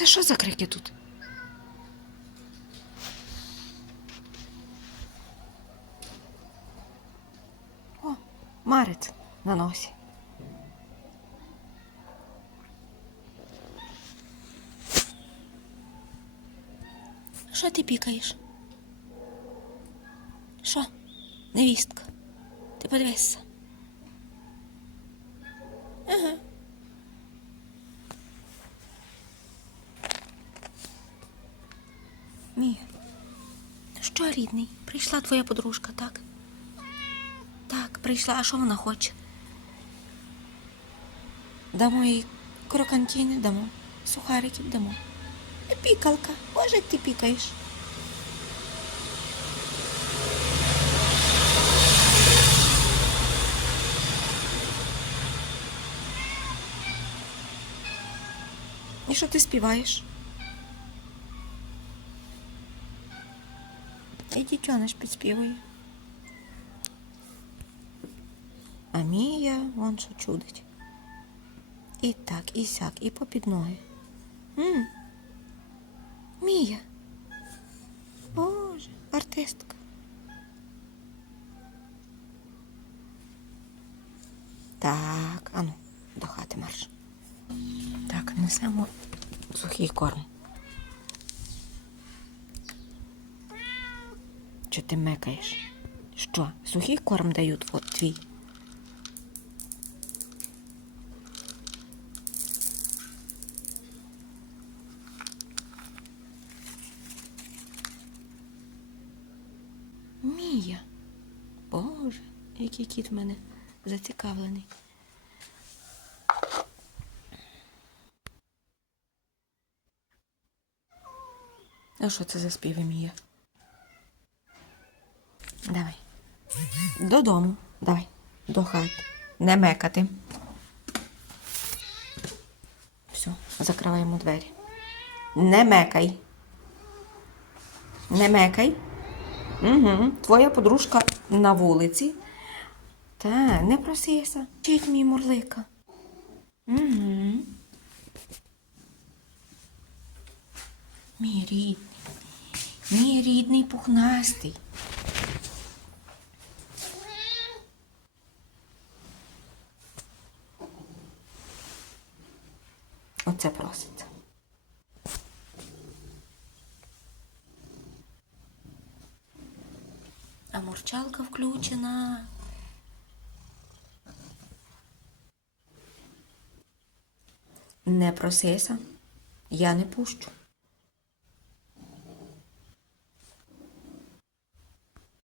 Це що за крики тут? О, марить на носі. Що ти пікаєш? Що, невістка? Ти подивися. Мія. Що, рідний? Прийшла твоя подружка, так? Так, прийшла, а що вона хоче? Дамо їй крокантини, дамо, сухариків дамо. І пікалка, боже, як ти пікаєш. І що ти співаєш? І дітьониш підспівує. А Мія вон що чудить. І так, і сяк, і попід ноги. М? Мія. Боже, артистка. Так, ану, до хати марш. Так, несемо сухий корм. Що ти мекаєш? Що, сухий корм дають от твій? Мія. Боже, який кіт в мене зацікавлений. А що це за співи Мія? Давай. Додому. Давай. До хати. Не мекати. Все, закриваємо двері. Не мекай. Не мекай. Угу. Твоя подружка на вулиці. Та, не просися. Чить мій мурлика. Угу. Мій рідний. Мій рідний пухнастий. Оце проситься. А мурчалка включена. Не просися, я не пущу.